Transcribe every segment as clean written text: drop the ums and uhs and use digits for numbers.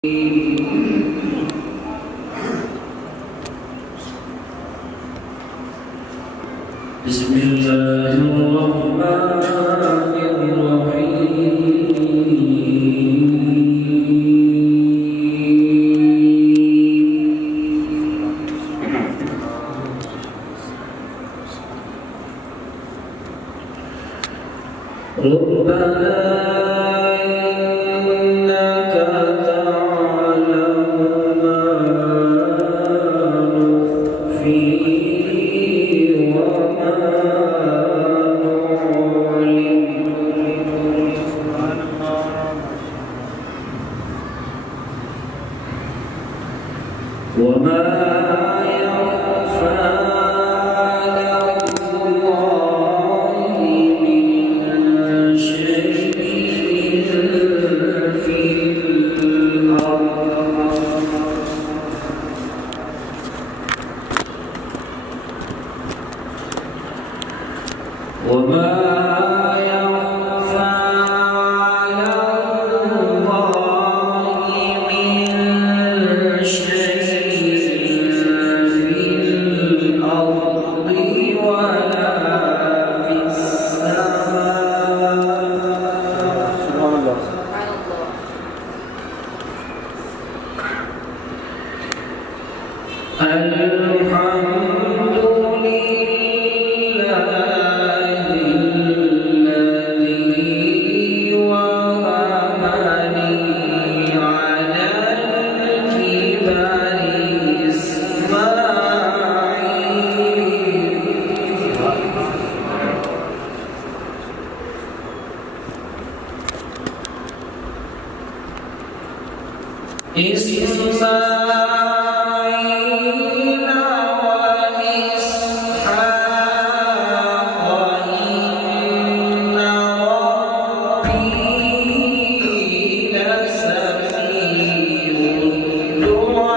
بسم الله الرحمن الرحيم. ربنا إنك تعلم ما نخفي وما وما يخفى على الله من شيء في الأرض وما يخفى على الله من شيء في الأرض ولا في السماء. سبحان الله. الحمد لله الذي وهبني على الكبر إسماعيل وإسحاق إن ربي لسميع الدعاء.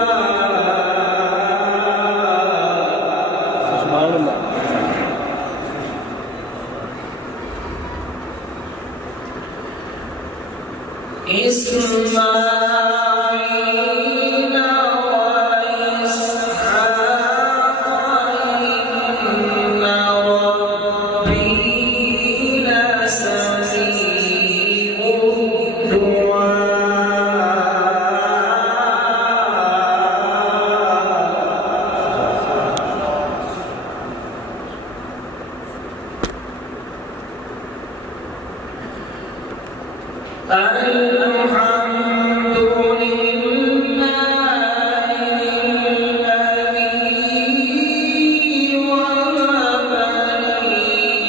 سبحان الله. إسماعيل وإسحاق إن ربي لسميع الدعاء. الحمد لله الذي وهبني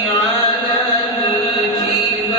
على الكبر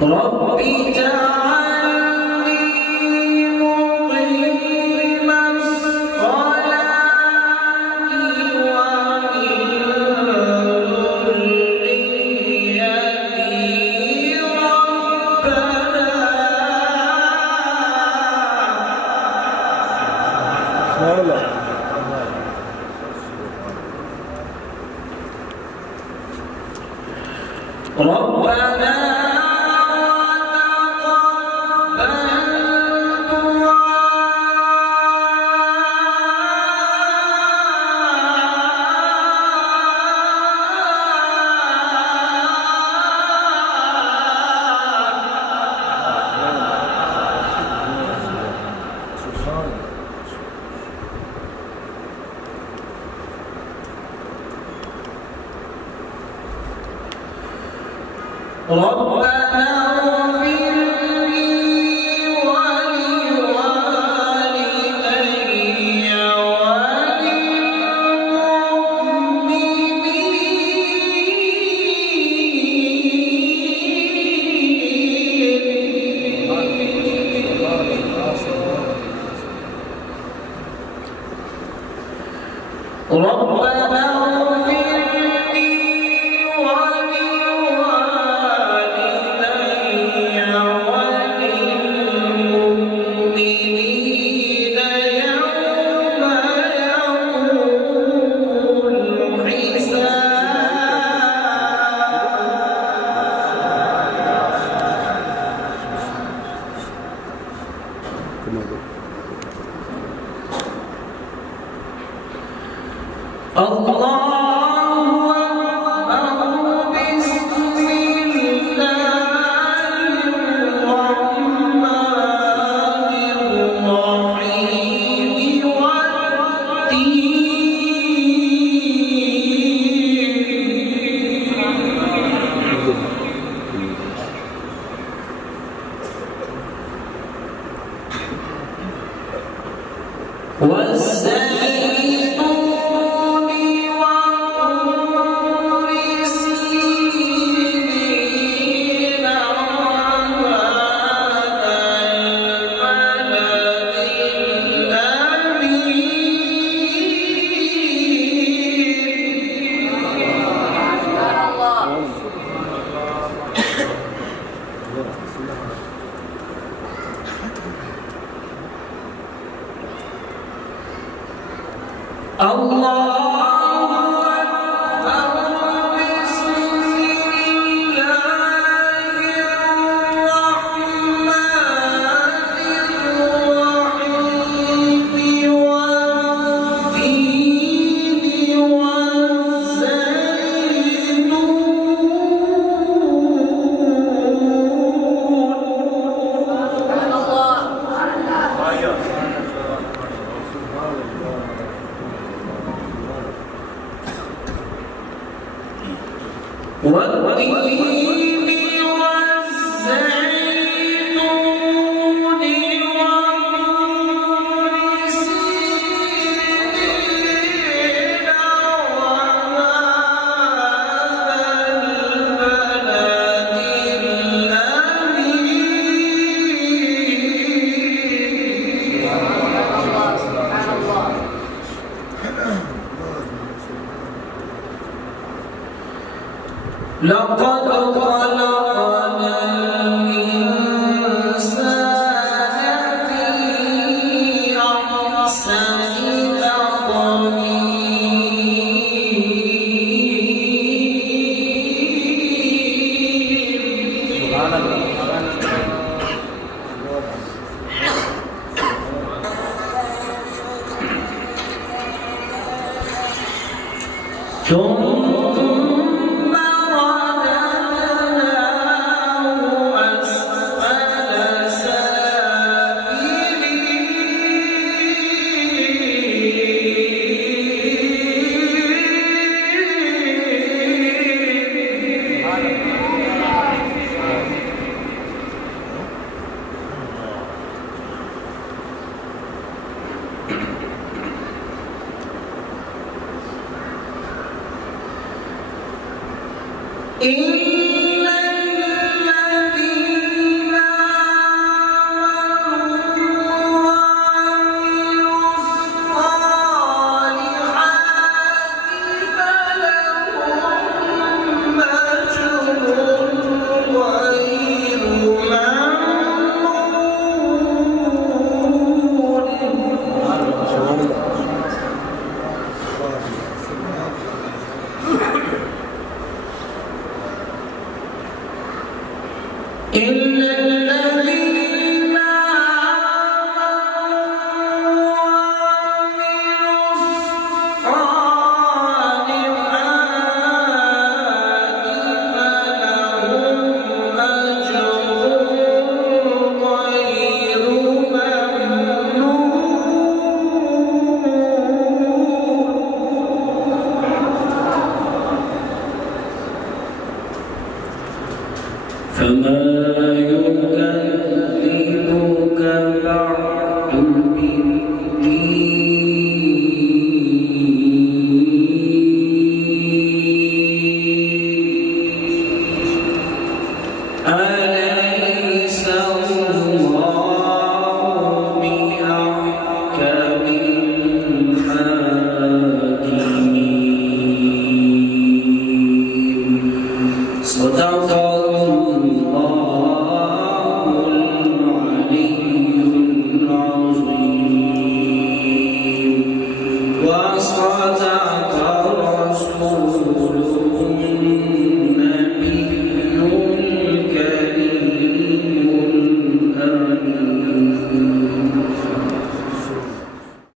ربي اجعلني مقيم الصلاة ومن ذريتي ربنا. سبحان الله. ربنا اغفر لي ولوالدي وللمؤمنين ربنا اغفر لي ولوالدي وللمؤمنين يوم يقوم الحساب. الله أكبر بسم الله الرحمن الرحيم والزيتون وطور سينين وهذا البلد الأمين. الله أكبر بسم الله الرحمن الرحيم والتين والزيتون والزيتون وطور سينين وهذا البلد الأمين. لقد خلقنا الإنسان في أحسن تقويم. ثم رددناه أسفل إن الذين آمنوا وعملوا الصالحات فلهم أجر غير ممنون. إلا الذين آمنوا وعملوا الصالحات فلهم أجر غير ممنون. فما يكذبك بعد بالدين أليس الله بأحكم الحاكمين. رسول